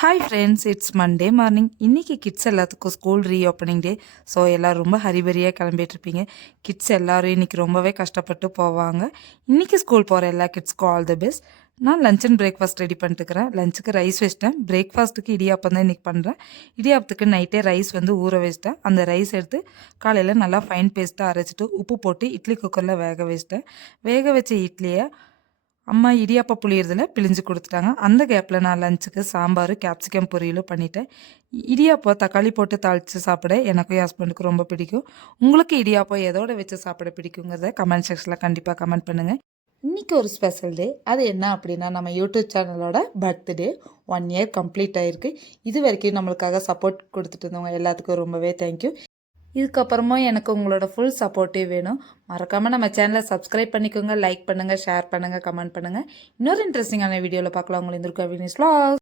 Hi friends, it's Monday morning. இன்றைக்கி kids எல்லாத்துக்கும் school reopening டே. So எல்லோரும் ரொம்ப ஹரிபரியாக கிளம்பிட்டுருப்பீங்க. கிட்ஸ் எல்லோரும் இன்றைக்கி ரொம்பவே கஷ்டப்பட்டு போவாங்க. இன்றைக்கி ஸ்கூல் போகிற எல்லா கிட்ஸ்க்கும் ஆல் தி பெஸ்ட். நான் லஞ்ச் அண்ட் பிரேக்ஃபாஸ்ட் ரெடி பண்ணிட்டுக்கிறேன். லஞ்சுக்கு ரைஸ் வச்சிட்டேன். பிரேக்ஃபாஸ்ட்டுக்கு இடியாப்பம் தான் இன்றைக்கி பண்ணுறேன். இடியாப்பத்துக்கு நைட்டே ரைஸ் ஊற வச்சிட்டேன். அந்த ரைஸ் எடுத்து காலையில் நல்லா ஃபைன் பேஸ்ட்டாக அரைச்சிட்டு உப்பு போட்டு இட்லி குக்கரில் வேக வச்சிட்டேன். வேக வச்ச இட்லியை அம்மா இடியாப்பம் புளியறதில் பிழிஞ்சு கொடுத்துட்டாங்க. அந்த கேப்பில் நான் லஞ்சுக்கு சாம்பார் கேப்சிகம் பொரியலும் பண்ணிட்டேன். இடியாப்பம் தக்காளி போட்டு தாளித்து சாப்பிட எனக்கும் என் ஹஸ்பண்டுக்கும் ரொம்ப பிடிக்கும். உங்களுக்கு இடியாப்பம் எதோட வச்சு சாப்பிட பிடிக்குங்கிறத கமெண்ட் செக்ஷனில் கண்டிப்பாக கமெண்ட் பண்ணுங்கள். இன்றைக்கி ஒரு ஸ்பெஷல் டே. அது என்ன அப்படின்னா, நம்ம யூடியூப் சேனலோட பர்த்டே 1 இயர் கம்ப்ளீட் ஆகிருக்கு. இது வரைக்கும் நம்மளுக்காக சப்போர்ட் கொடுத்துட்டு இருந்தவங்க எல்லாத்துக்கும் ரொம்பவே தேங்க்யூ. இதுக்கப்புறமும் எனக்கு உங்களோட ஃபுல் சப்போர்ட்டே வேணும். மறக்காமல் நம்ம சேனலை சப்ஸ்கிரைப் பண்ணிக்கோங்க, லைக் பண்ணுங்கள், ஷேர் பண்ணுங்கள், கமெண்ட் பண்ணுங்கள். இன்னொரு இன்ட்ரெஸ்டிங்கான வீடியோவில் பார்க்கலாம். உங்களை இருந்திருக்க வினிஸ் vlogs.